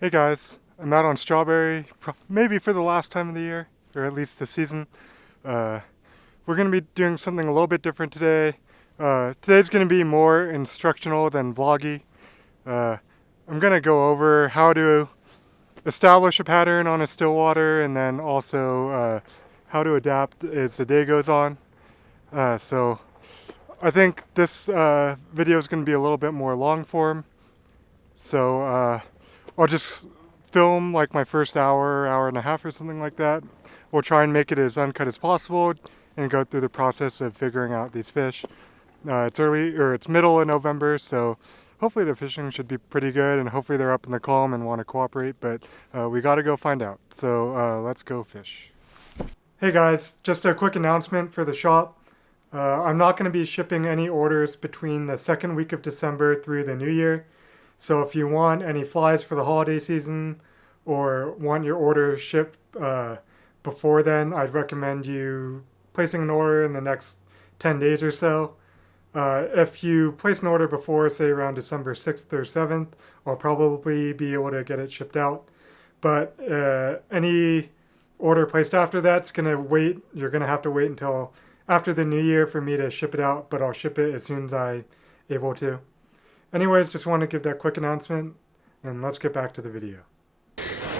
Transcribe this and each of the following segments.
Hey guys, I'm out on Strawberry, maybe for the last time of the year, or at least this season. Uh, we're going to be doing something a little bit different today. Today's going to be more instructional than vloggy. Uh, I'm going to go over how to establish a pattern on a Stillwater and then also how to adapt as the day goes on. So I think this video is going to be a little bit more long form. So I'll just film like my first hour and a half or something like that. We'll try and make it as uncut as possible and go through the process of figuring out these fish. It's middle of November, so hopefully the fishing should be pretty good and hopefully they're up in the calm and want to cooperate, but we gotta go find out. So let's go fish. Hey guys, just a quick announcement for the shop. I'm not going to be shipping any orders between the second week of December through the new year. So if you want any flies for the holiday season or want your order shipped before then, I'd recommend you placing an order in the next 10 days or so. If you place an order before, say around December 6th or 7th, I'll probably be able to get it shipped out. But any order placed after that's going to wait. You're going to have to wait until after the new year for me to ship it out, but I'll ship it as soon as I'm able to. Anyways, just want to give that quick announcement, and let's get back to the video.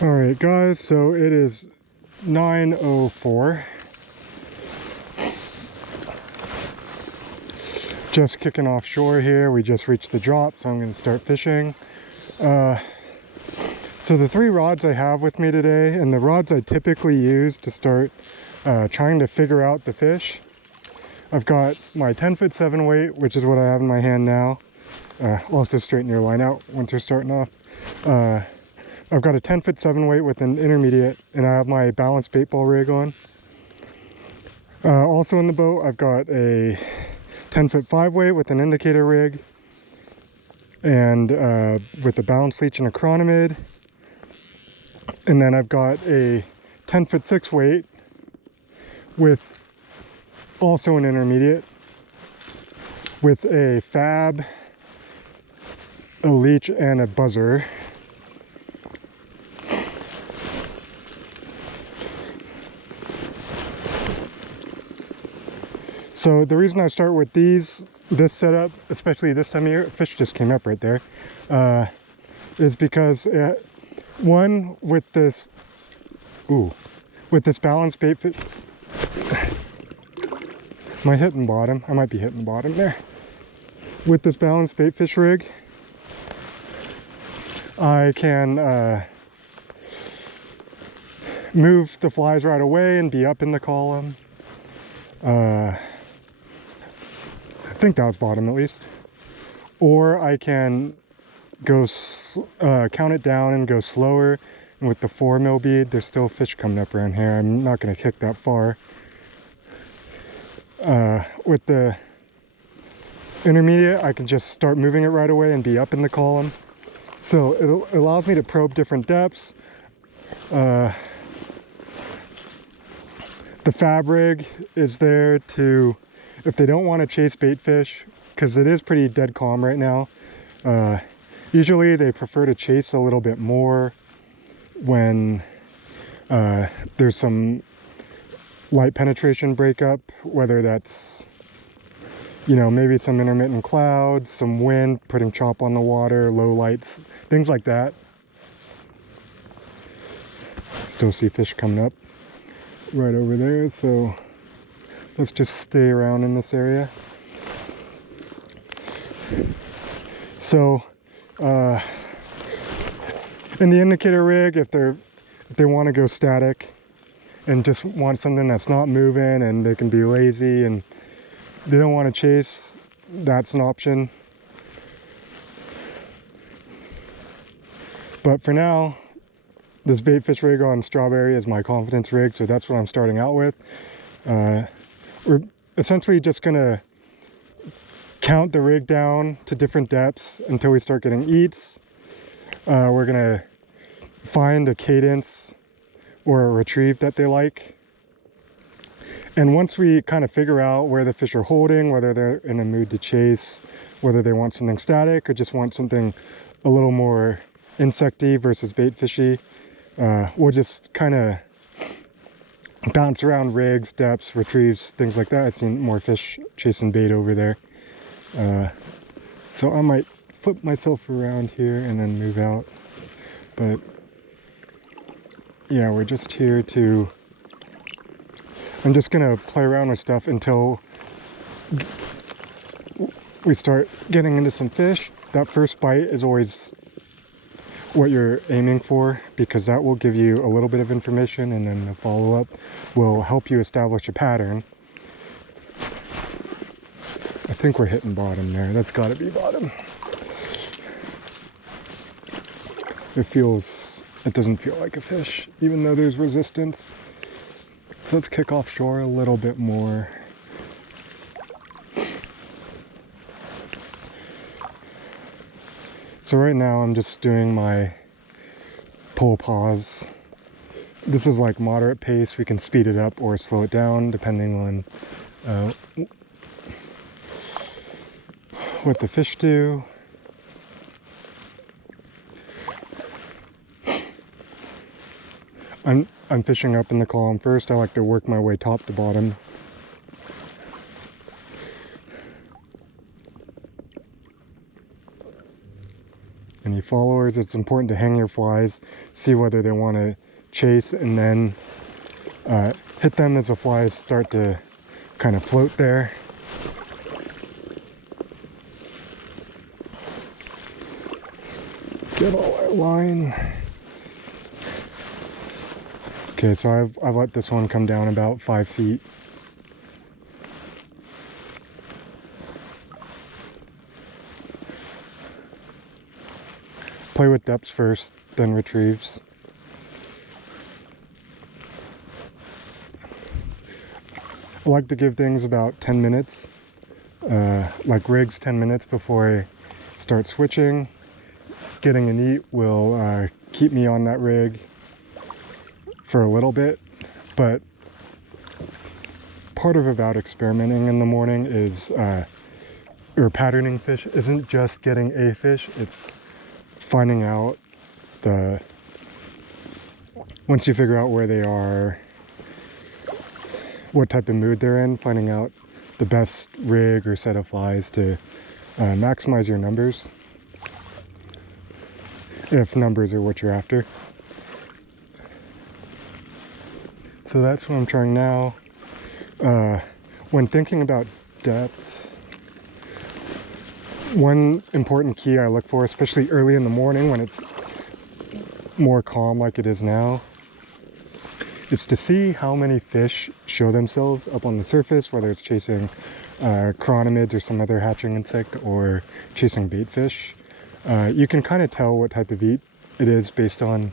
Alright guys, so it is 9:04. Just kicking offshore here. We just reached the drop, so I'm going to start fishing. So the three rods I have with me today, and the rods I typically use to start trying to figure out the fish. I've got my 10-foot 7 weight, which is what I have in my hand now. Also straighten your line out once you're starting off. I've got a 10-foot 7 weight with an intermediate, and I have my balanced bait ball rig on. Also in the boat, I've got a 10-foot 5 weight with an indicator rig, and with a balance leech and a chronomid. And then I've got a 10-foot 6 weight with also an intermediate with a fab, a leech, and a buzzer. So the reason I start with this setup, especially this time of year, fish just came up right there, is because one, with this balanced bait fish, am I hitting bottom? I might be hitting the bottom there. With this balanced bait fish rig, I can move the flies right away and be up in the column. I think that was bottom at least. Or I can go count it down and go slower. And with the 4 mil bead, there's still fish coming up around here. I'm not going to kick that far. With the intermediate, I can just start moving it right away and be up in the column. So it allows me to probe different depths. The fab rig is there to, if they don't want to chase bait fish, because it is pretty dead calm right now. Usually they prefer to chase a little bit more when there's some light penetration breakup, whether that's, you know, maybe some intermittent clouds, some wind, putting chop on the water, low lights, things like that. Still see fish coming up right over there, so let's just stay around in this area. So in the indicator rig, if they want to go static and just want something that's not moving and they can be lazy and they don't want to chase, that's an option. But for now, this bait fish rig on Strawberry is my confidence rig, so that's what I'm starting out with. We're essentially just gonna count the rig down to different depths until we start getting eats. We're gonna find a cadence or a retrieve that they like. And once we kind of figure out where the fish are holding, whether they're in a mood to chase, whether they want something static or just want something a little more insecty versus bait fishy. We'll just kind of bounce around rigs, depths, retrieves, things like that. I've seen more fish chasing bait over there. So I might flip myself around here and then move out. But yeah, we're just here to... I'm just gonna play around with stuff until we start getting into some fish. That first bite is always what you're aiming for, because that will give you a little bit of information, and then the follow-up will help you establish a pattern. I think we're hitting bottom there. That's got to be bottom. It doesn't feel like a fish, even though there's resistance. So let's kick offshore a little bit more. So right now I'm just doing my pull pause. This is like moderate pace. We can speed it up or slow it down depending on what the fish do. I'm fishing up in the column first. I like to work my way top to bottom. Any followers, it's important to hang your flies, see whether they want to chase, and then hit them as the flies start to kind of float there. Let's get all our line. Okay, so I've let this one come down about 5 feet. Play with depths first, then retrieves. I like to give things about 10 minutes, like rigs 10 minutes before I start switching. Getting an eat will keep me on that rig for a little bit, but part about experimenting in the morning is, or patterning fish, isn't just getting a fish, it's finding out once you figure out where they are, what type of mood they're in, finding out the best rig or set of flies to maximize your numbers, if numbers are what you're after. So that's what I'm trying now. When thinking about depth, one important key I look for, especially early in the morning when it's more calm like it is now, is to see how many fish show themselves up on the surface, whether it's chasing chironomids or some other hatching insect, or chasing bait fish. You can kind of tell what type of eat it is based on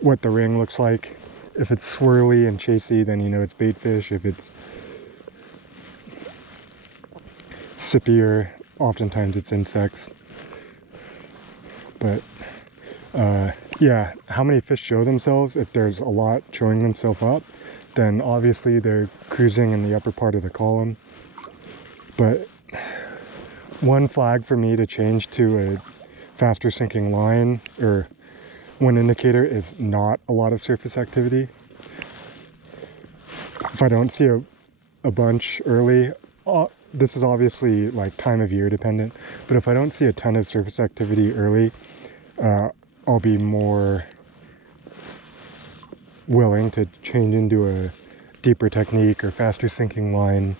what the ring looks like. If it's swirly and chasey, then you know it's bait fish. If it's sippier, oftentimes it's insects. But yeah, how many fish show themselves? If there's a lot showing themselves up, then obviously they're cruising in the upper part of the column. But one flag for me to change to a faster sinking line, or one indicator, is not a lot of surface activity. If I don't see a bunch early, this is obviously like time of year dependent, but if I don't see a ton of surface activity early, I'll be more willing to change into a deeper technique or faster sinking line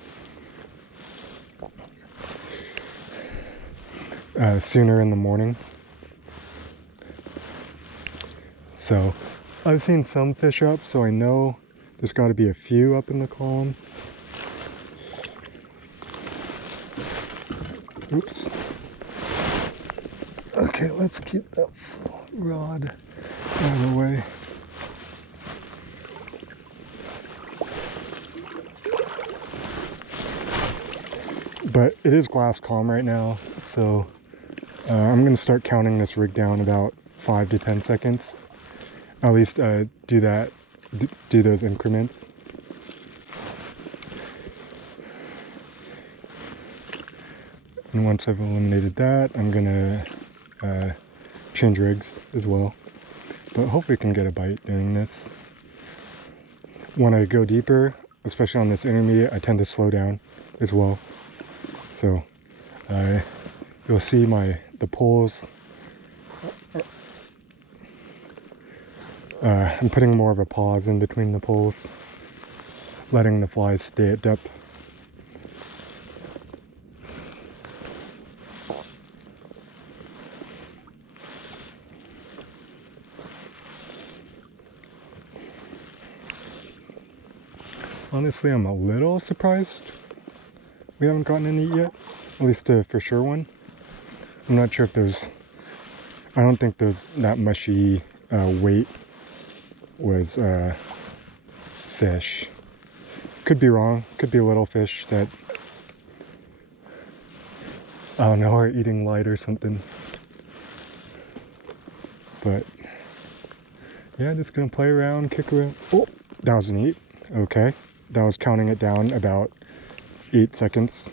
sooner in the morning. So I've seen some fish up, so I know there's got to be a few up in the column. Oops. Okay, let's keep that rod out of the way. But it is glass calm right now, so I'm going to start counting this rig down about 5 to 10 seconds. At least do those increments. And once I've eliminated that, I'm gonna change rigs as well. But hopefully we can get a bite doing this. When I go deeper, especially on this intermediate, I tend to slow down as well. So you'll see the pulls. I'm putting more of a pause in between the pulls, letting the flies stay at depth. Honestly, I'm a little surprised we haven't gotten any yet, at least a for sure one. I'm not sure if I don't think that mushy weight was fish. Could be wrong, could be a little fish that, I don't know, are eating light or something. But yeah, just gonna play around, kick around. Oh, that was an 8. Okay, that was counting it down about 8 seconds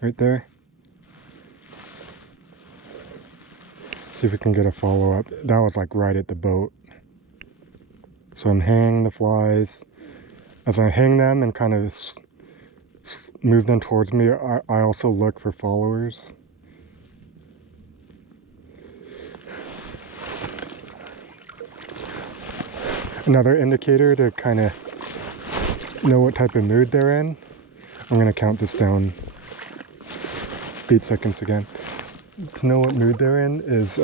right there. See if we can get a follow-up. That was like right at the boat. So I'm hanging the flies. As I hang them and kind of move them towards me, I also look for followers. Another indicator to kind of know what type of mood they're in. I'm going to count this down 8 seconds again. To know what mood they're in is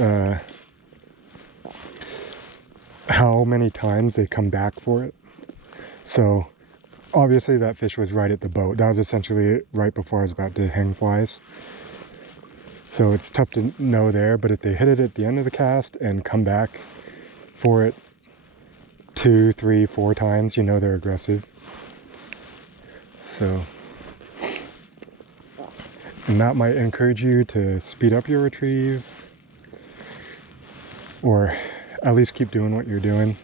how many times they come back for it. So obviously that fish was right at the boat. That was essentially right before I was about to hang flies. So it's tough to know there, but if they hit it at the end of the cast and come back for it 2, 3, 4 times, you know they're aggressive. So, and that might encourage you to speed up your retrieve, or at least keep doing what you're doing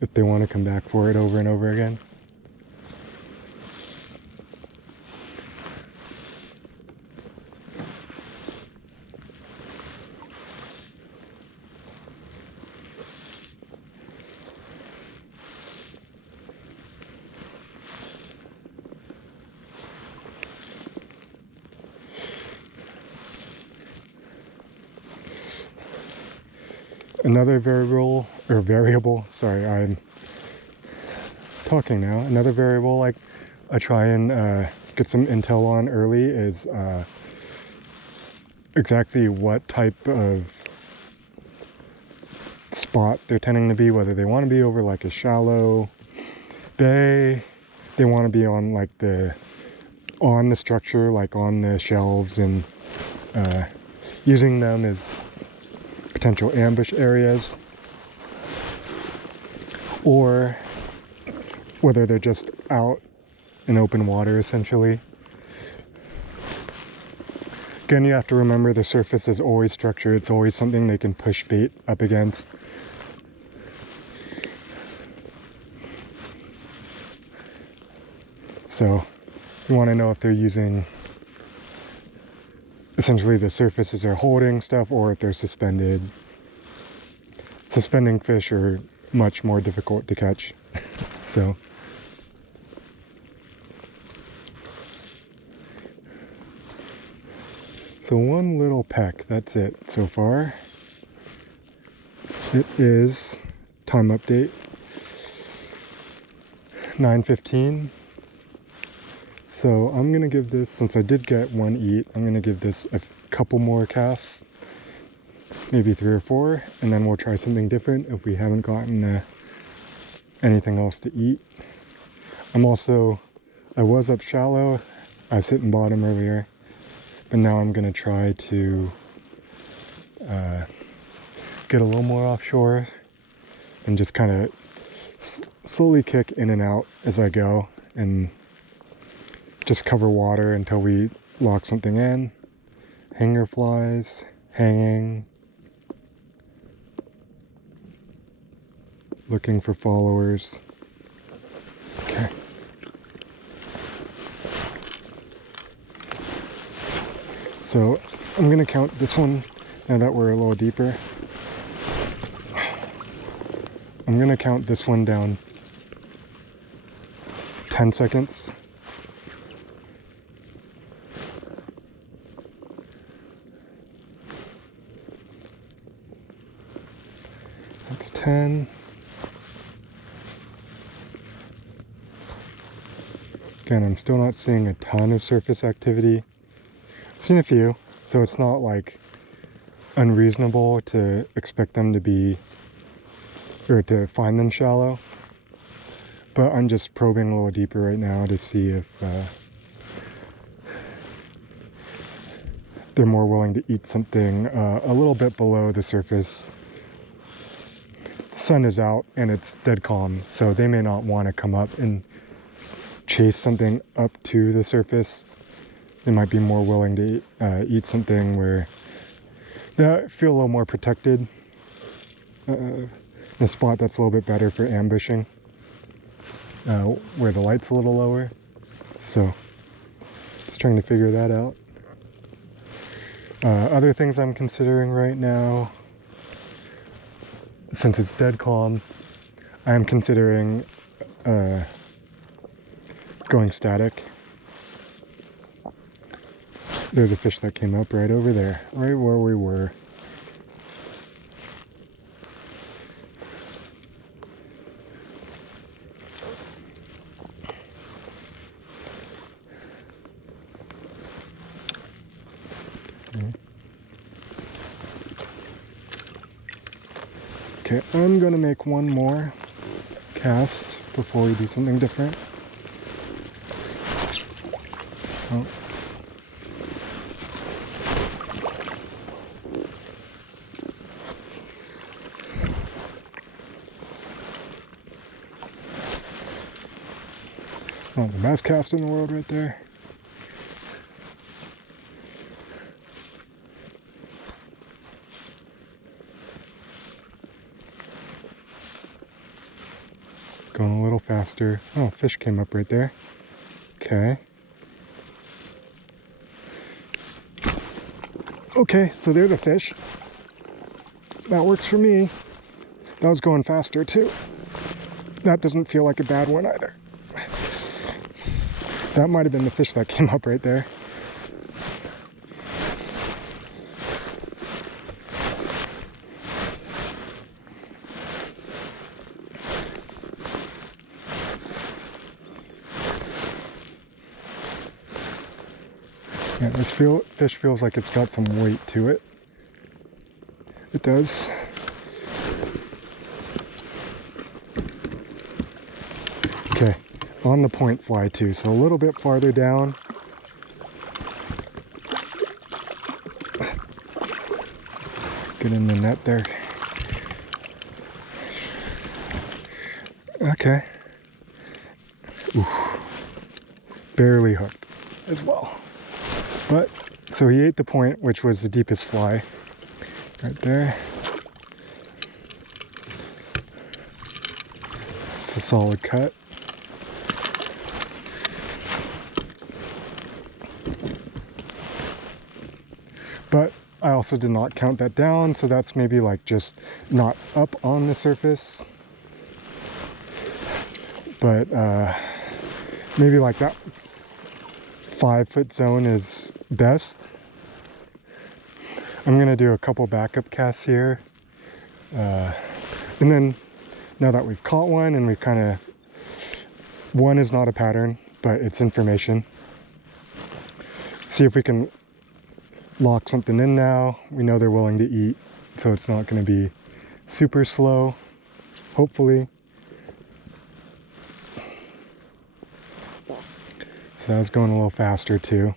if they want to come back for it over and over again. Another variable, sorry, I'm talking now. Another variable like I try and get some intel on early is exactly what type of spot they're tending to be, whether they want to be over like a shallow bay, they want to be on like on the structure, like on the shelves, and using them as potential ambush areas, or whether they're just out in open water essentially. Again, you have to remember the surface is always structured. It's always something they can push bait up against. So you want to know if they're using essentially the surfaces are holding stuff, or if they're suspended. Suspending fish are much more difficult to catch. So one little peck, that's it so far. It is time update 9:15. So I'm gonna give this, since I did get one eat, I'm gonna give this a couple more casts, maybe 3 or 4, and then we'll try something different if we haven't gotten anything else to eat. I was up shallow. I was hitting bottom earlier, but now I'm gonna try to get a little more offshore and just kind of slowly kick in and out as I go, and just cover water until we lock something in. Hanger flies, hanging, looking for followers. Okay. So I'm gonna count this one now that we're a little deeper. I'm gonna count this one down 10 seconds. That's 10. Again, I'm still not seeing a ton of surface activity. I've seen a few, so it's not like unreasonable to expect them to be, or to find them shallow. But I'm just probing a little deeper right now to see if they're more willing to eat something a little bit below the surface. The sun is out and it's dead calm, so they may not want to come up and chase something up to the surface. They might be more willing to eat something where they feel a little more protected. A spot that's a little bit better for ambushing, where the light's a little lower. So just trying to figure that out. Other things I'm considering right now, since it's dead calm, I am considering going static. There's a fish that came up right over there, right where we were. Okay, I'm gonna make one more cast before we do something different. Oh. Oh, the best cast in the world right there. Going a little faster. Oh, fish came up right there. Okay. Okay, so there's a fish. That works for me. That was going faster too. That doesn't feel like a bad one either. That might have been the fish that came up right there. Yeah, this fish feels like it's got some weight to it. It does. Okay, on the point fly too, so a little bit farther down. Get in the net there. Okay. Oof. Barely hooked as well. But, so he ate the point, which was the deepest fly. Right there. It's a solid cut. But I also did not count that down, so that's maybe like just not up on the surface. But maybe like that 5-foot zone is best. I'm gonna do a couple backup casts here. And then now that we've caught one and we've kind of, one is not a pattern, but it's information. See if we can lock something in now. We know they're willing to eat, so it's not going to be super slow, hopefully. So that was going a little faster too.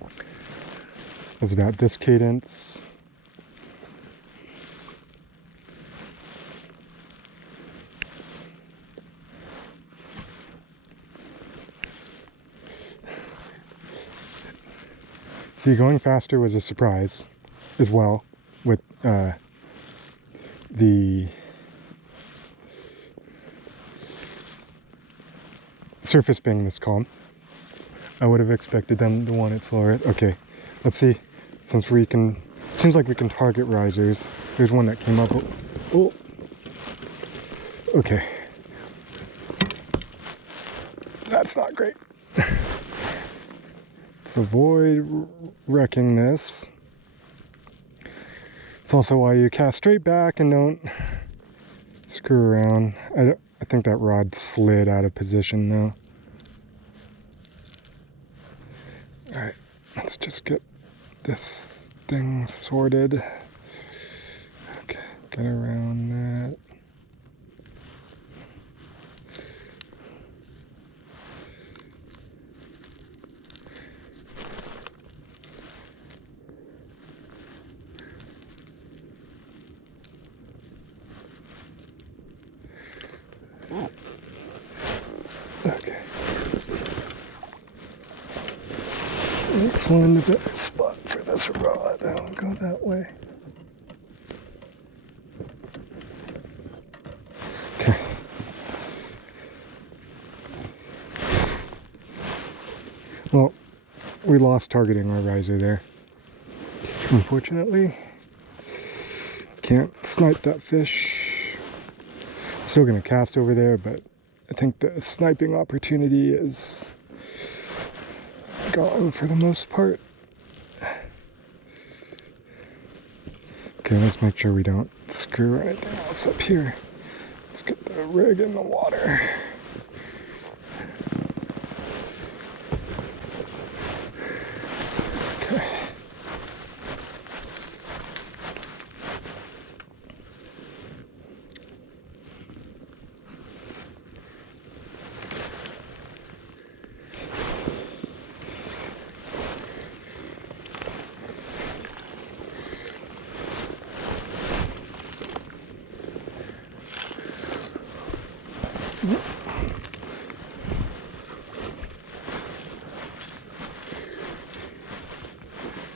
It was about this cadence. See, going faster was a surprise as well, with the surface being this calm. I would have expected them to want it slower. Okay, let's see. since we can, seems like we can target risers. There's one that came up. Oh, okay. That's not great. Let's avoid wrecking this. It's also why you cast straight back and don't screw around. I think that rod slid out of position though. Alright, let's just get this thing sorted. Okay, get around that. Okay. Let's find a better spot for this rod. I'll go that way. Okay. Well, we lost targeting our riser there. Unfortunately, can't snipe that fish. Still gonna cast over there, but I think the sniping opportunity is gone for the most part. Okay, let's make sure we don't screw anything else up here. Let's get the rig in the water. Okay.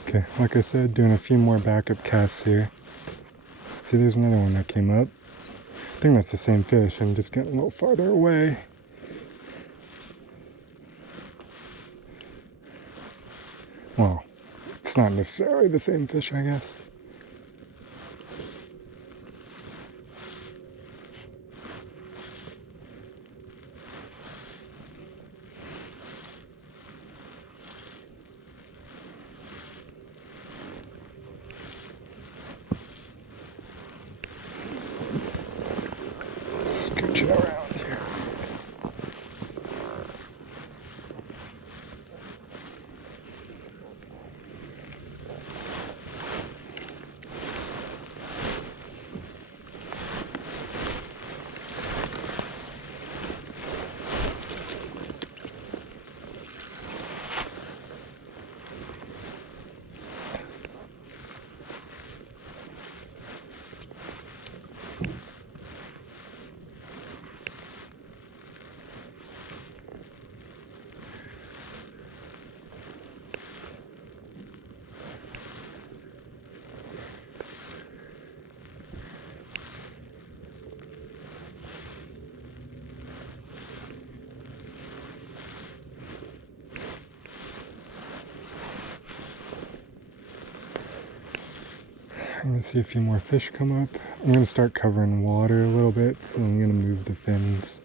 Okay, like I said, doing a few more backup casts here. See, there's another one that came up. I think that's the same fish. I'm just getting a little farther away. Well, it's not necessarily the same fish, I guess. Scooching around here. I'm gonna see a few more fish come up. I'm gonna start covering water a little bit, so I'm gonna move the fins.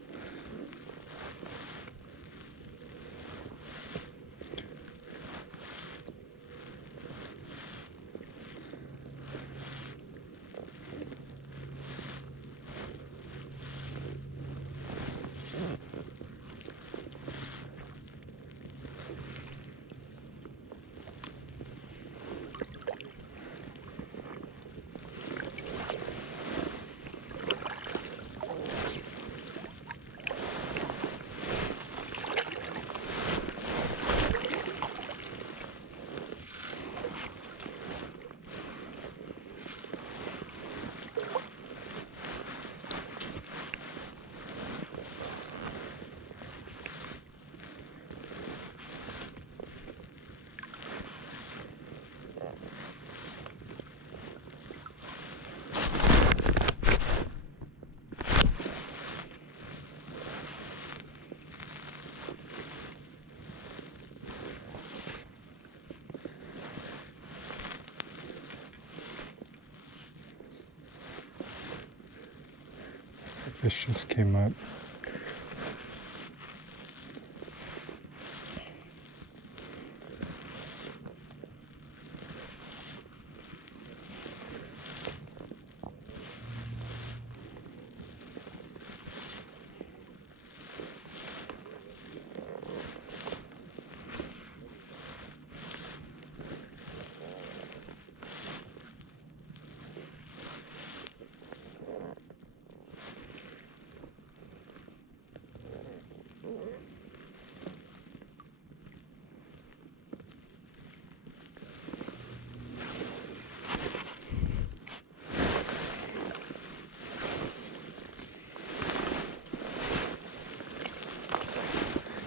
fish just came up.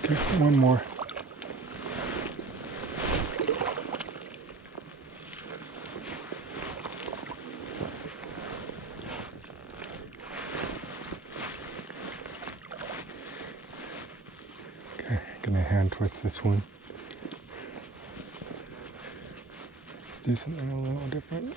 Okay, one more. Okay, gonna hand twist this one. Let's do something a little different.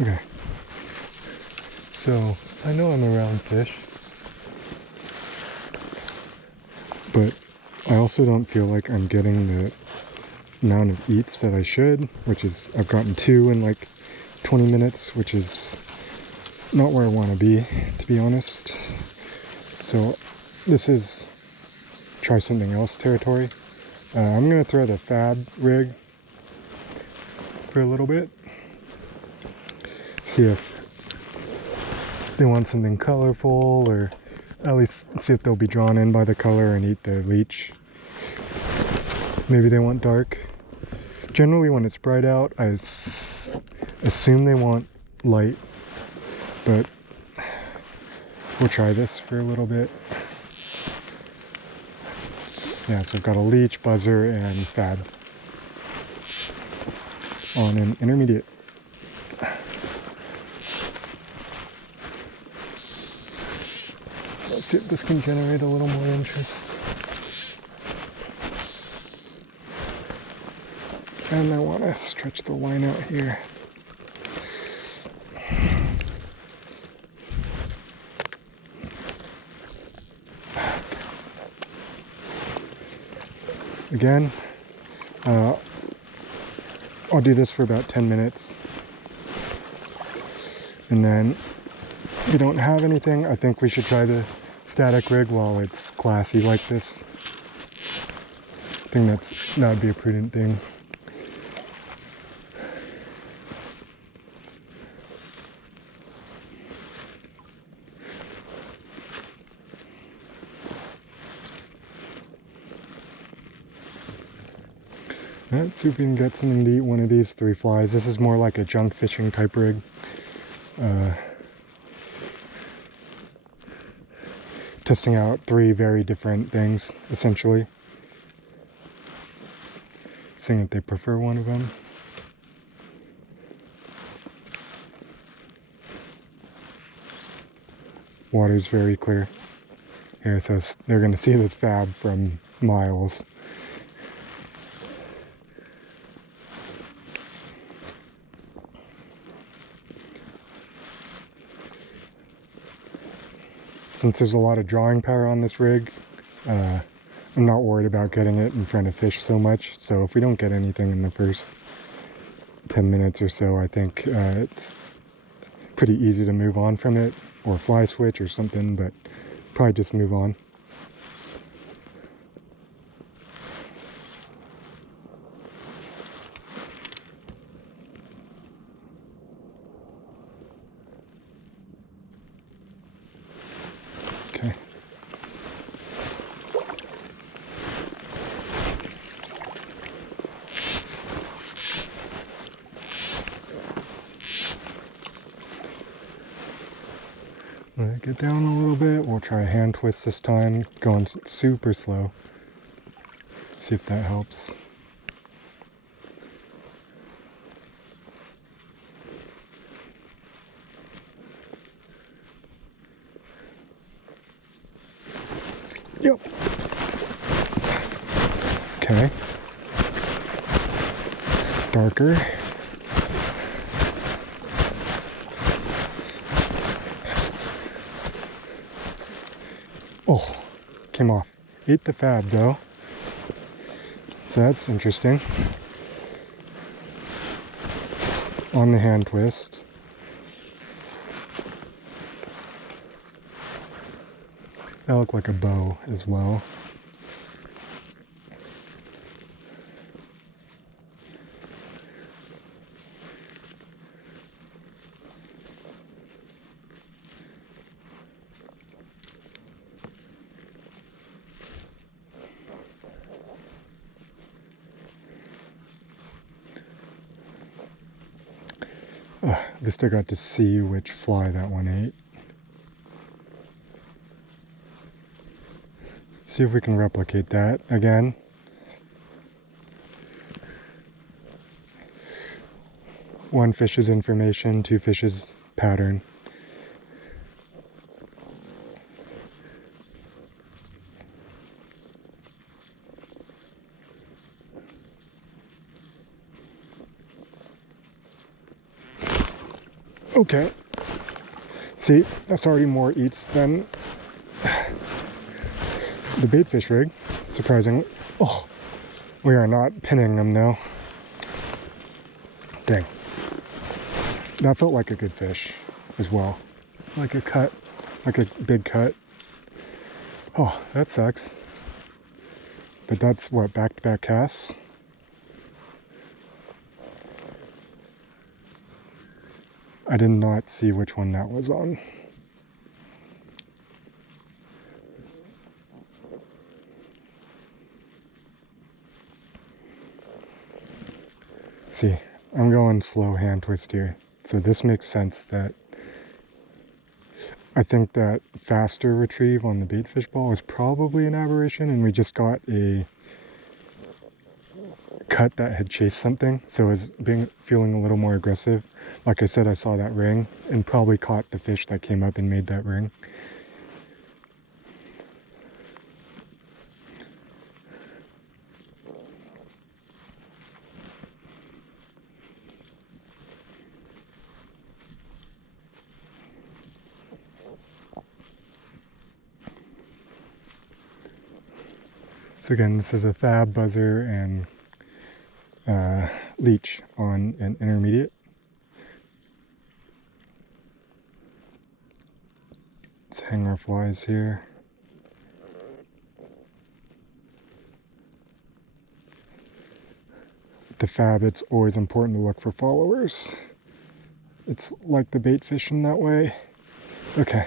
Okay, so I know I'm around fish, but I also don't feel like I'm getting the amount of eats that I should, which is I've gotten 2 in like 20 minutes, which is not where I want to be honest. So this is try something else territory. I'm going to throw the fad rig for a little bit. See if they want something colorful, or at least see if they'll be drawn in by the color and eat the leech. Maybe they want dark. Generally when it's bright out, I assume they want light, but we'll try this for a little bit. Yeah, so I've got a leech, buzzer, and fad on an intermediate. Let's see if this can generate a little more interest. And I want to stretch the line out here. Again, I'll do this for about 10 minutes. And then if we don't have anything, I think we should try the static rig while it's classy like this. I think that'd be a prudent thing. Let's see if we can get something to eat one of these 3 flies. This is more like a junk fishing type rig. Testing out 3 very different things, essentially. Seeing if they prefer one of them. Water's very clear. Here it says they're going to see this fab from miles. Since there's a lot of drawing power on this rig, I'm not worried about getting it in front of fish so much. So if we don't get anything in the first 10 minutes or so, I think it's pretty easy to move on from it, or fly switch or something, but probably just move on. Okay. it down a little bit. We'll try a hand twist this time, going super slow. See if that helps. Yep. Okay. Darker. Oh, came off. Ate the fab though. So that's interesting. On the hand twist. That looked like a bow as well. At least I got to see which fly that one ate. See if we can replicate that again. One fish's information, two fish's pattern. Okay. See, that's already more eats than the bait fish rig, surprisingly. Oh, we are not pinning them though. Dang. That felt like a good fish as well. Like a cut, like a big cut. Oh, that sucks. But that's what, back-to-back casts? I did not see which one that was on. See, I'm going slow hand twist here. So this makes sense that I think that faster retrieve on the bait fish ball is probably an aberration, and we just got a cut that had chased something, so it was feeling a little more aggressive. Like I said, I saw that ring and probably caught the fish that came up and made that ring. So again, this is a fab, buzzer, and leech on an intermediate. Let's hang our flies here. With the fab, it's always important to look for followers. It's like the bait fish in that way. Okay.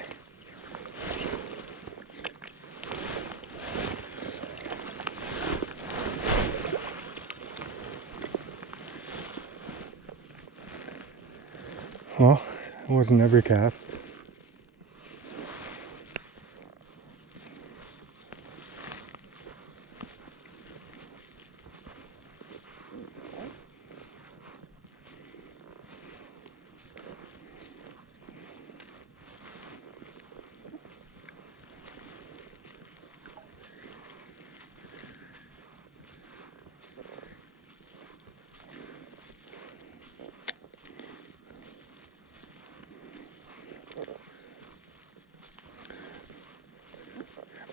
Well, it wasn't every cast.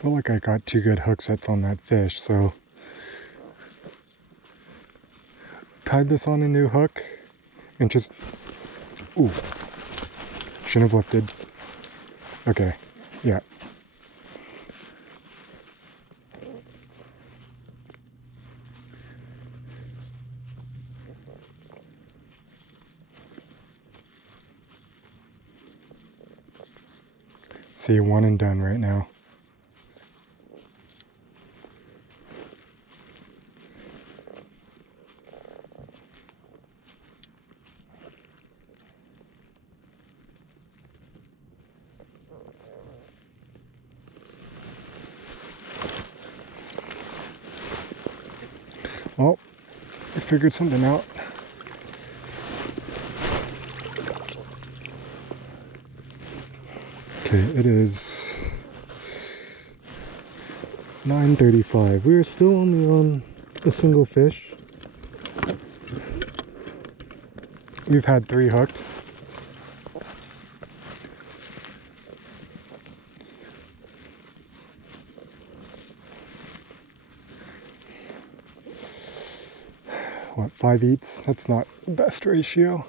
Felt like I got two good hook sets on that fish, so tied this on a new hook and just, ooh, shouldn't have lifted. Okay, yeah. See, one and done right now. Oh, I figured something out. Okay, it is 9:35. We are still only on a single fish. We've had 3 hooked. What, 5 eats? That's not the best ratio.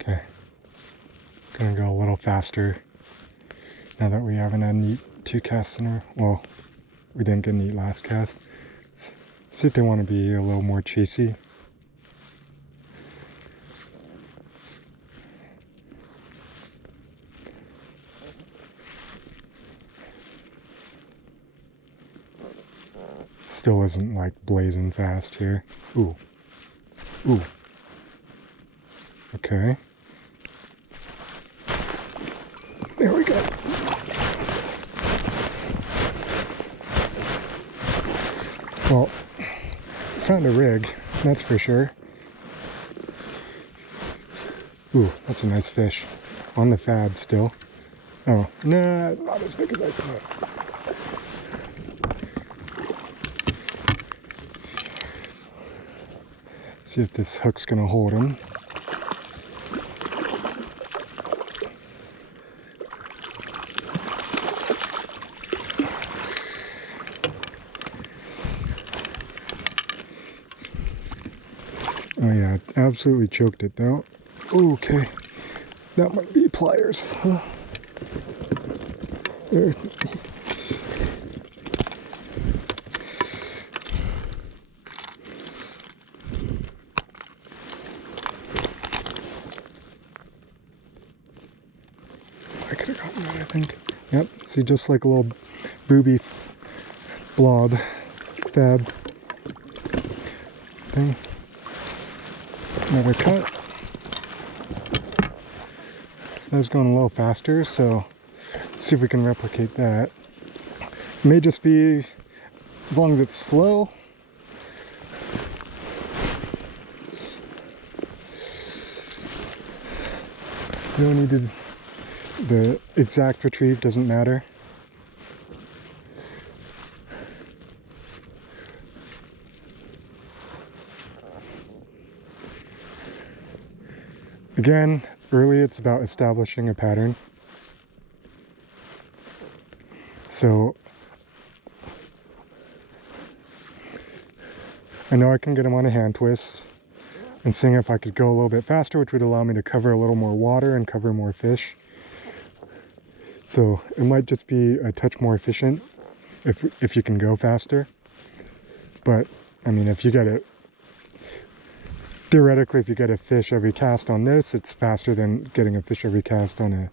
Okay, gonna go a little faster now that we haven't had neat 2 casts in a row. Well, we didn't get neat last cast. See if they want to be a little more chasey. Still isn't like blazing fast here. Ooh. Ooh. Okay. There we go. Well, found a rig, that's for sure. Ooh, that's a nice fish. On the fad still. Oh, nah, not as big as I thought. See if this hook's gonna hold him. Oh yeah, absolutely choked it though. Okay, that might be pliers. Huh? There. I could have gotten that, I think. Yep, see, just like a little Booby Blob fab thing. Another cut. That was going a little faster, so see if we can replicate that. It may just be, as long as it's slow. You don't need to, the exact retrieve doesn't matter. Again, really it's about establishing a pattern. So I know I can get them on a hand twist and seeing if I could go a little bit faster, which would allow me to cover a little more water and cover more fish. So it might just be a touch more efficient if you can go faster. But I mean, if you get it, theoretically, if you get a fish every cast on this, it's faster than getting a fish every cast on a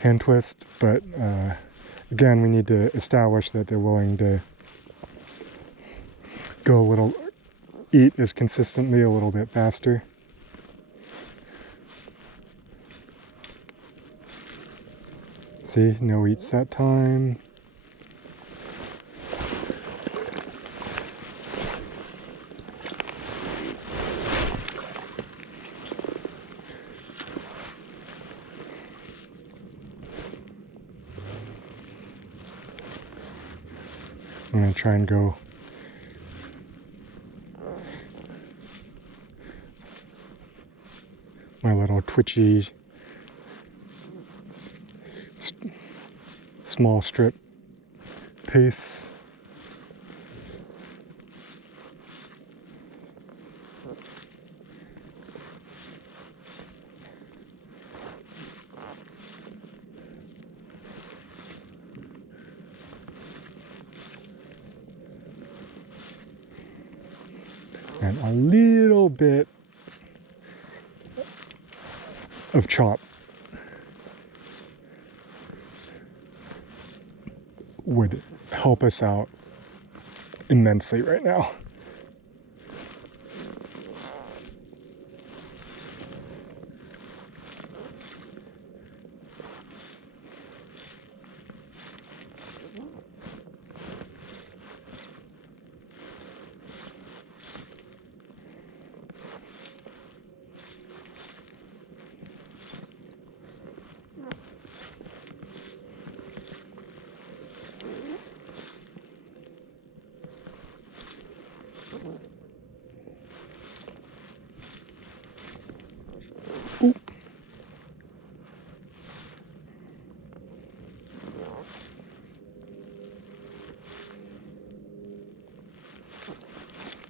hand twist. But again, we need to establish that they're willing to go a little, eat as consistently a little bit faster. See, no eats that time. I'm gonna try and go my little twitchy small strip pace. And a little bit of chop would help us out immensely right now. Ooh.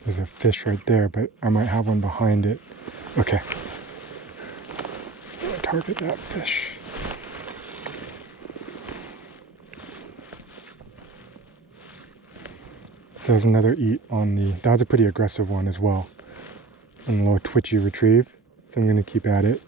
There's a fish right there, but I might have one behind it. Okay. Target that fish. So there's another eat on the, that was a pretty aggressive one as well. And a little twitchy retrieve. So I'm going to keep at it.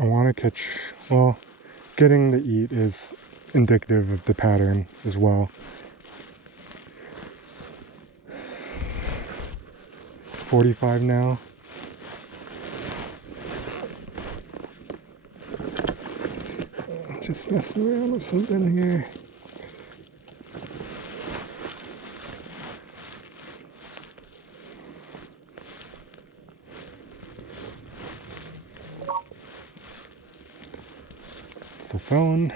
I want to catch, well, getting the eat is indicative of the pattern as well. $45 now. Just messing around with something here. It's the phone.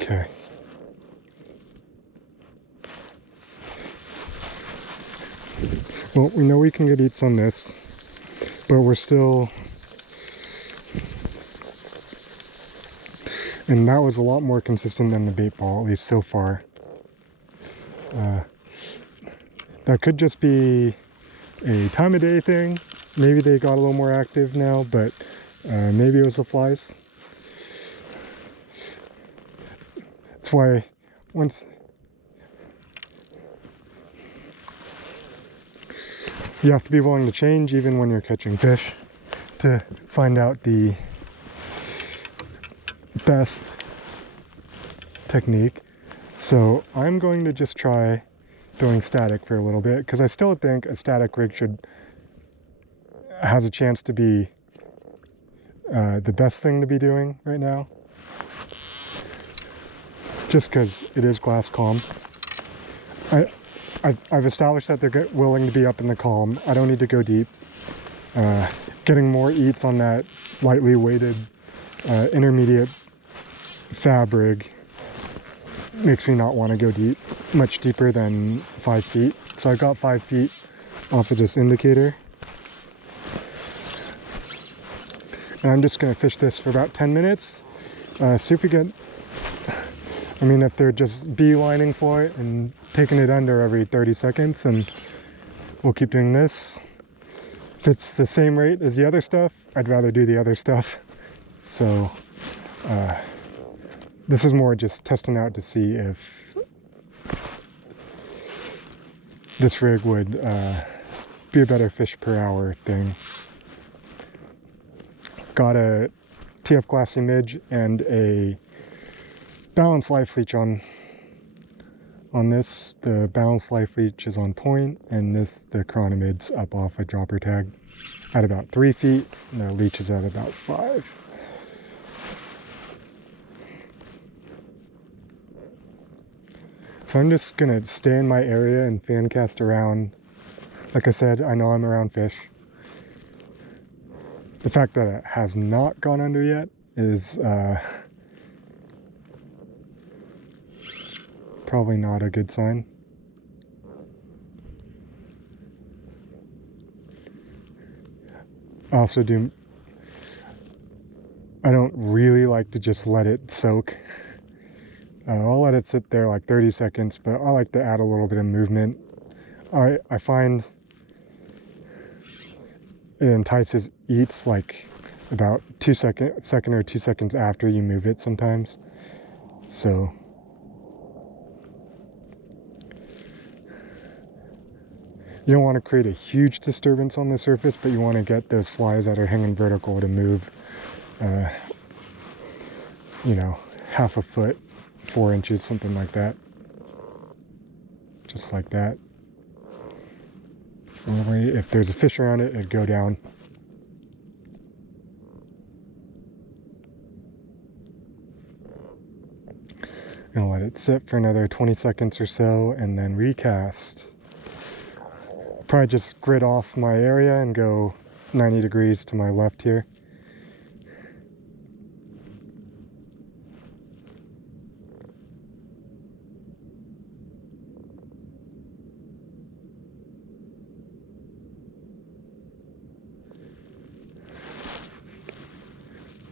Okay. Well, we know we can get eats on this, but we're still, and that was a lot more consistent than the bait ball, at least so far. That could just be a time of day thing. Maybe they got a little more active now, but maybe it was the flies. That's why once you have to be willing to change even when you're catching fish to find out the best technique. So I'm going to just try throwing static for a little bit, because I still think a static rig has a chance to be the best thing to be doing right now, just because it is glass calm. I've established that they're willing to be up in the calm. I don't need to go deep. Getting more eats on that lightly weighted intermediate fab rig makes me not want to go deep, much deeper than 5 feet. So I got 5 feet off of this indicator. And I'm just going to fish this for about 10 minutes. See if we get, I mean, if they're just beelining for it and taking it under every 30 seconds, and we'll keep doing this. If it's the same rate as the other stuff, I'd rather do the other stuff. So this is more just testing out to see if this rig would be a better fish per hour thing. Got a TF Glassy Midge and a balanced life leech on this. The balanced life leech is on point, and the Chironomid's up off a dropper tag at about 3 feet, and the leech is at about 5. So I'm just gonna stay in my area and fan cast around. Like I said, I know I'm around fish. The fact that it has not gone under yet is probably not a good sign. I don't really like to just let it soak. I'll let it sit there like 30 seconds, but I like to add a little bit of movement. I find it entices eats like about 2 second or 2 seconds after you move it sometimes. So you don't want to create a huge disturbance on the surface, but you want to get those flies that are hanging vertical to move, you know, half a foot, 4 inches, something like that. Just like that. Normally, if there's a fish around it, it'd go down. Gonna let it sit for another 20 seconds or so, and then recast. Probably just grid off my area and go 90 degrees to my left here.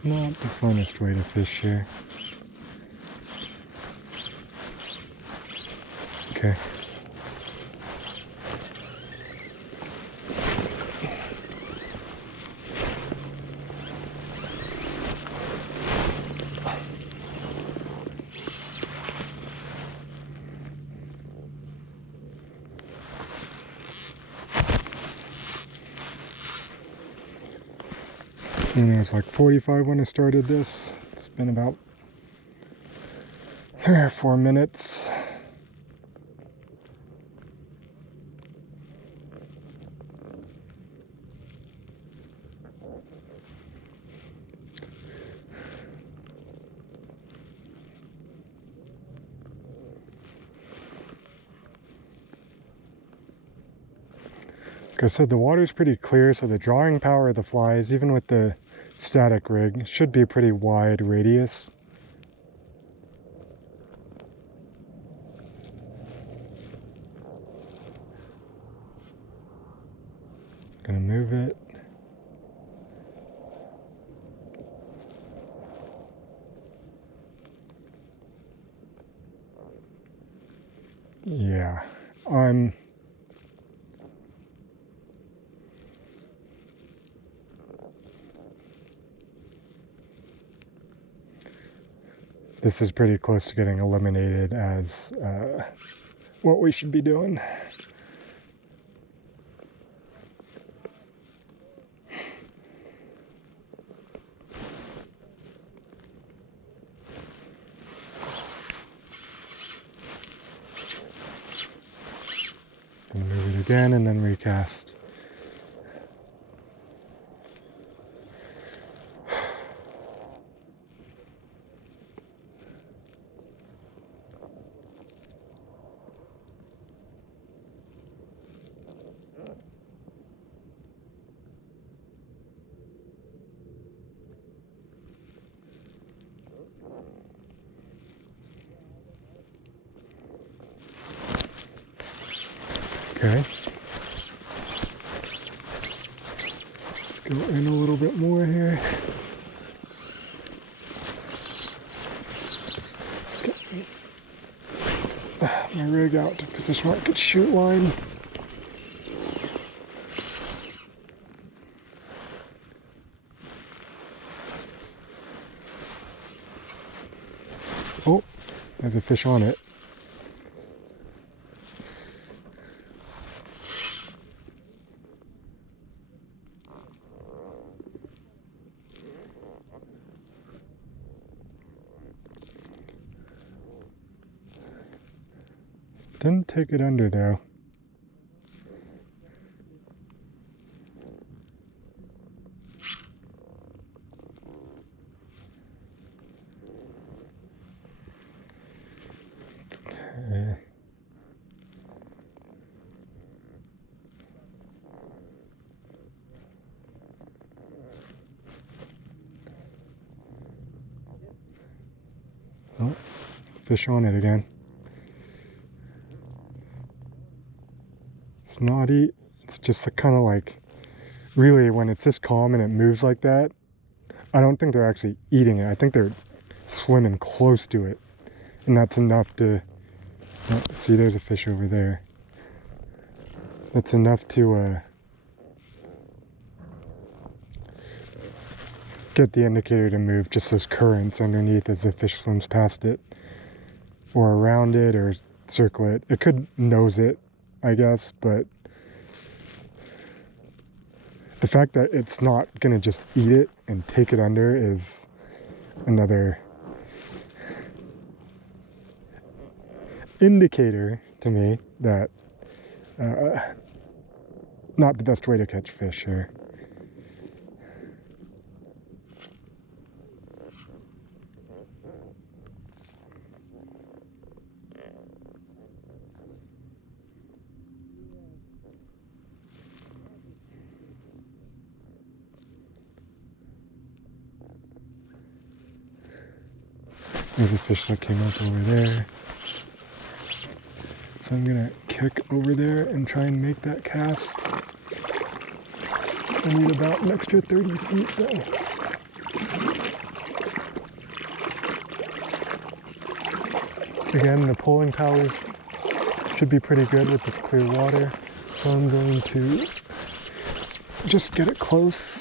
Not the funnest way to fish here. Okay. And it was like 45 when I started this. It's been about 3 or 4 minutes. Like I said, the water's pretty clear, so the drawing power of the flies, even with the static rig, should be a pretty wide radius. Gonna move it. Yeah, I'm this is pretty close to getting eliminated as what we should be doing. And move it again and then recast. Okay. Let's go in a little bit more here. Get my rig out to position where I could shoot line. Oh, there's a fish on it. Didn't take it under though. Okay. Oh, fish on it again. It's naughty. It's just kind of like, really, when it's this calm and it moves like that, I don't think they're actually eating it. I think they're swimming close to it. And that's enough to, oh, see, there's a fish over there. That's enough to get the indicator to move, just those currents underneath as the fish swims past it. Or around it, or circle it. It could nose it, I guess, but the fact that it's not gonna just eat it and take it under is another indicator to me that not the best way to catch fish here. There's a fish that came up over there. So I'm gonna kick over there and try and make that cast. I need about an extra 30 feet though. Again, the pulling powers should be pretty good with this clear water. So I'm going to just get it close.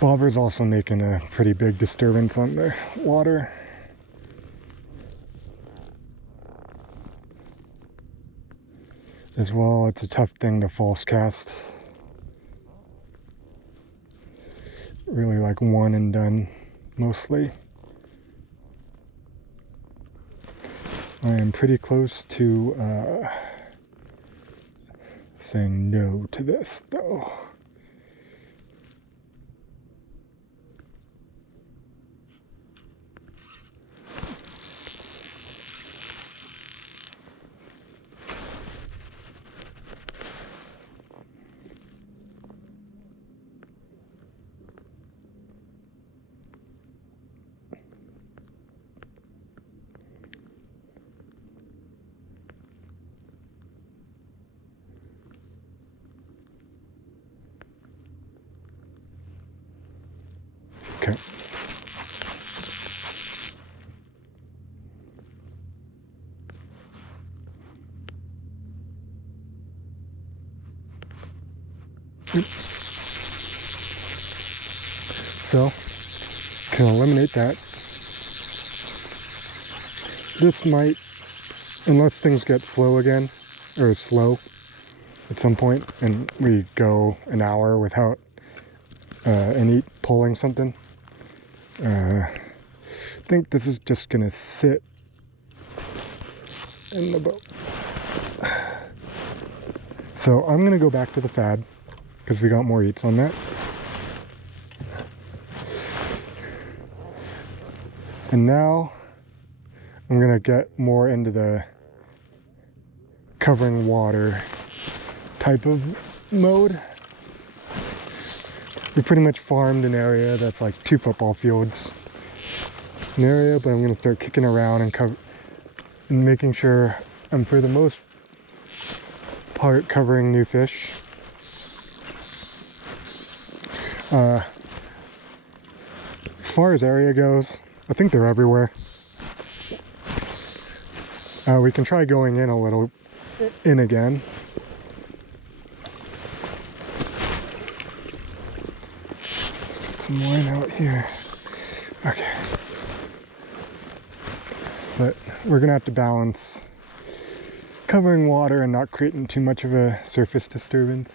Bobber's also making a pretty big disturbance on the water. As well, it's a tough thing to false cast. Really like one and done, mostly. I am pretty close to saying no to this, though. Okay. So, can eliminate that. This might, unless things get slow again, or slow at some point, and we go an hour without any pulling something, I think this is just gonna sit in the boat. So I'm gonna go back to the fad because we got more eats on that. And now I'm gonna get more into the covering water type of mode. We pretty much farmed an area that's like 2 football fields an area, but I'm gonna start kicking around and making sure I'm for the most part covering new fish. As far as area goes, I think they're everywhere. We can try going in a little in again. Let's put some line out here. Okay. But we're gonna have to balance covering water and not creating too much of a surface disturbance.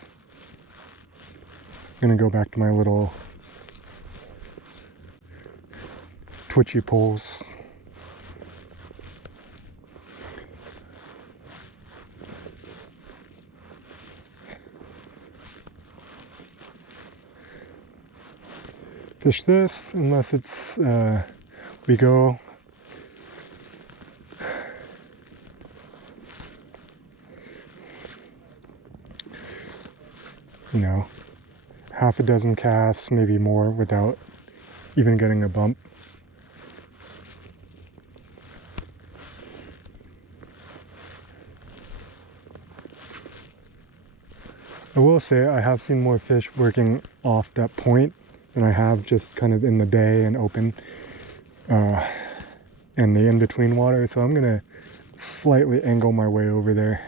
I'm gonna go back to my little twitchy poles. Fish this unless it's we go you know, half a dozen casts, maybe more, without even getting a bump. I will say I have seen more fish working off that point than I have just kind of in the bay and open and the in-between water, so I'm gonna slightly angle my way over there.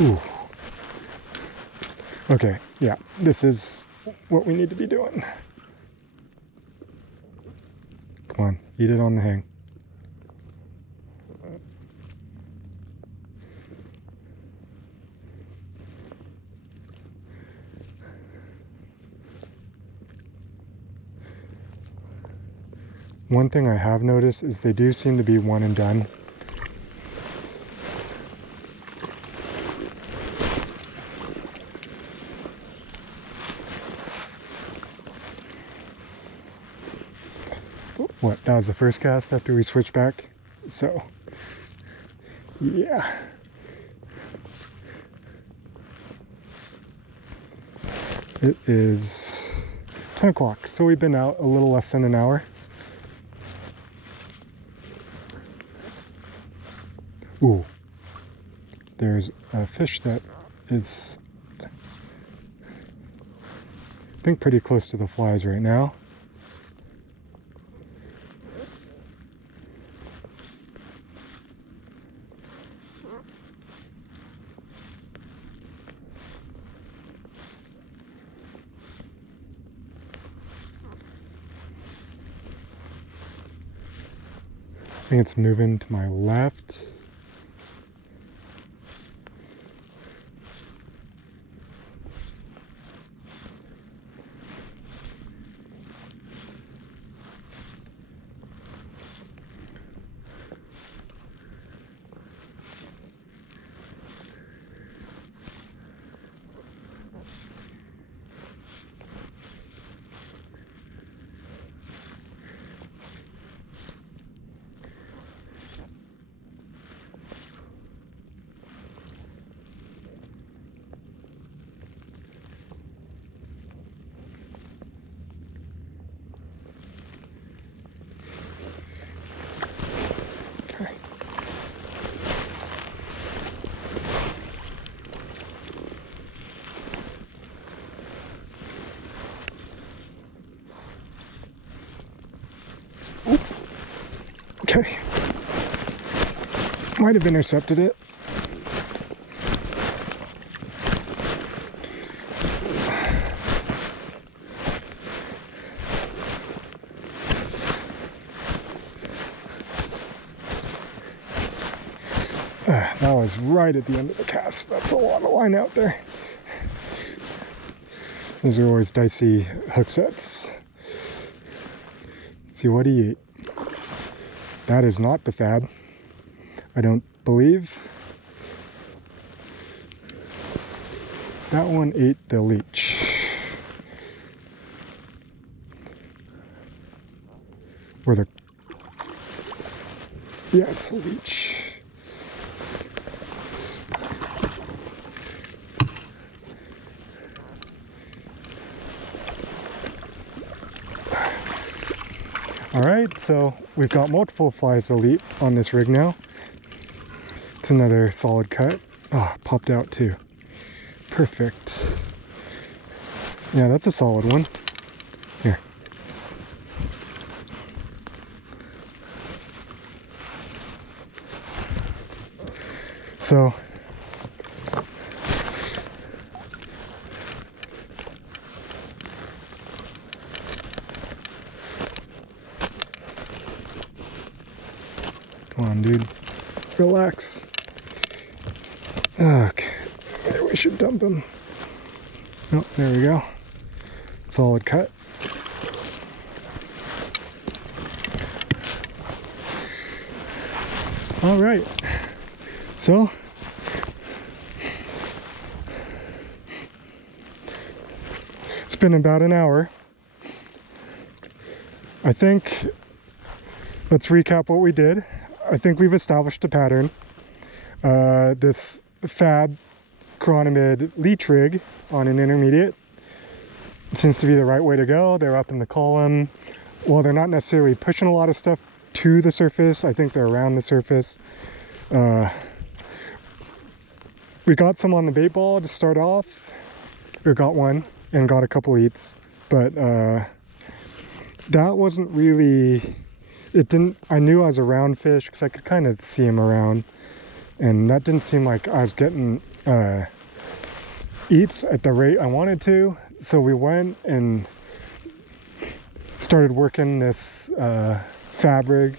Ooh. Okay, yeah, this is what we need to be doing. Come on, eat it on the hang. One thing I have noticed is they do seem to be one and done. What, that was the first cast after we switched back? So, yeah. It is 10 o'clock, so we've been out a little less than an hour. Ooh, there's a fish that is, I think, pretty close to the flies right now. I think it's moving to my left. Okay. Might have intercepted it. That was right at the end of the cast. That's a lot of line out there. Those are always dicey hook sets. Let's see what he ate. That is not the fab, I don't believe. That one ate the leech. Or the... yeah, it's a leech. Alright, so we've got multiple flies elite on this rig now. It's another solid cut. Ah, oh, popped out too. Perfect. Yeah, that's a solid one. Here. So, come on, dude. Relax. Okay. Maybe we should dump him. Oh, there we go. Solid cut. All right. So, it's been about an hour. I think, let's recap what we did. I think we've established a pattern. This fab chironomid leech rig on an intermediate seems to be the right way to go. They're up in the column. Well, they're not necessarily pushing a lot of stuff to the surface. I think they're around the surface. We got some on the bait ball to start off. We got one and got a couple eats, but that wasn't really, it didn't, I knew I was a round fish because I could kind of see him around, and that didn't seem like I was getting eats at the rate I wanted to. So we went and started working this fab rig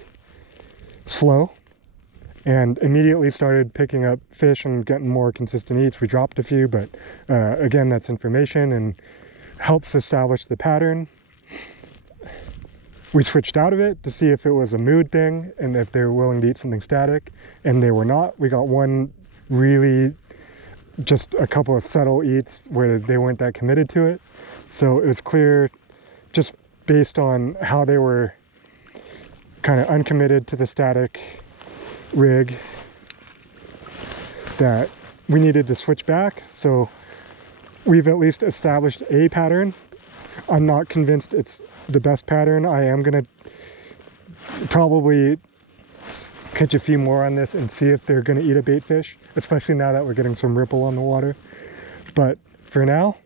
slow, and immediately started picking up fish and getting more consistent eats. We dropped a few, but again, that's information and helps establish the pattern. We switched out of it to see if it was a mood thing and if they were willing to eat something static, and they were not. We got one really, just a couple of subtle eats where they weren't that committed to it. So it was clear, just based on how they were kind of uncommitted to the static rig, that we needed to switch back. So we've at least established a pattern. I'm not convinced it's the best pattern. I am gonna probably catch a few more on this and see if they're gonna eat a bait fish, especially now that we're getting some ripple on the water. But for now,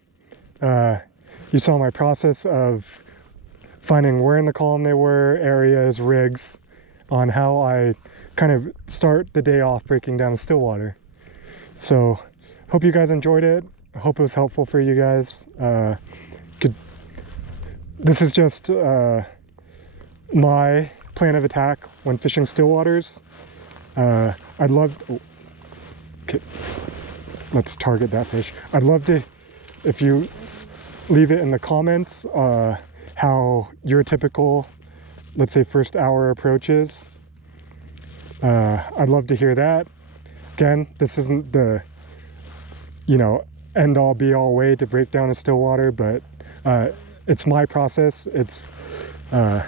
you saw my process of finding where in the column they were, areas, rigs, on how I kind of start the day off breaking down Stillwater. So hope you guys enjoyed it. I hope it was helpful for you guys. This is just my plan of attack when fishing Stillwaters. I'd love, okay, let's target that fish. I'd love to, if you leave it in the comments, how your typical, let's say, first hour approach is. I'd love to hear that. Again, this isn't the, you know, end all be all way to break down a Stillwater, but it's my process. It's the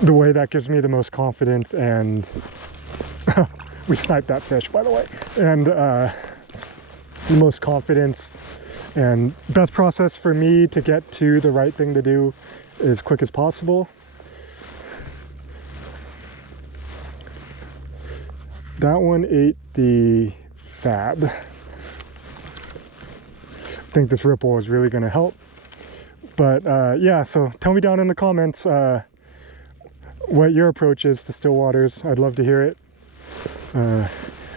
way that gives me the most confidence, and we sniped that fish, by the way, and the most confidence and best process for me to get to the right thing to do as quick as possible. That one ate the fab. I think this ripple is really going to help. But yeah, so tell me down in the comments what your approach is to still waters. I'd love to hear it.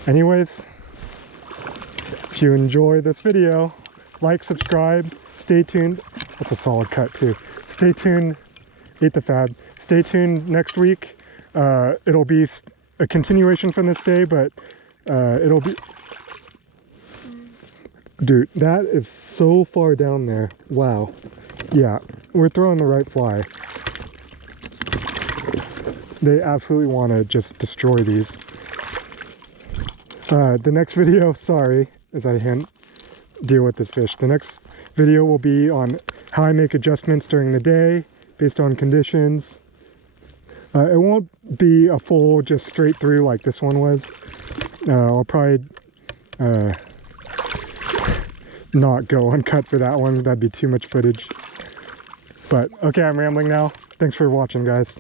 Anyways, if you enjoy this video, like, subscribe, stay tuned. That's a solid cut too. Stay tuned. Ate the fab. Stay tuned next week. It'll be a continuation from this day, but it'll be... Dude, that is so far down there. Wow. Yeah, we're throwing the right fly. They absolutely want to just destroy these. The next video, sorry, as I deal with this fish. The next video will be on how I make adjustments during the day based on conditions. It won't be a full, just straight through like this one was. I'll probably not go uncut for that one. That'd be too much footage. But okay, I'm rambling now. Thanks for watching, guys.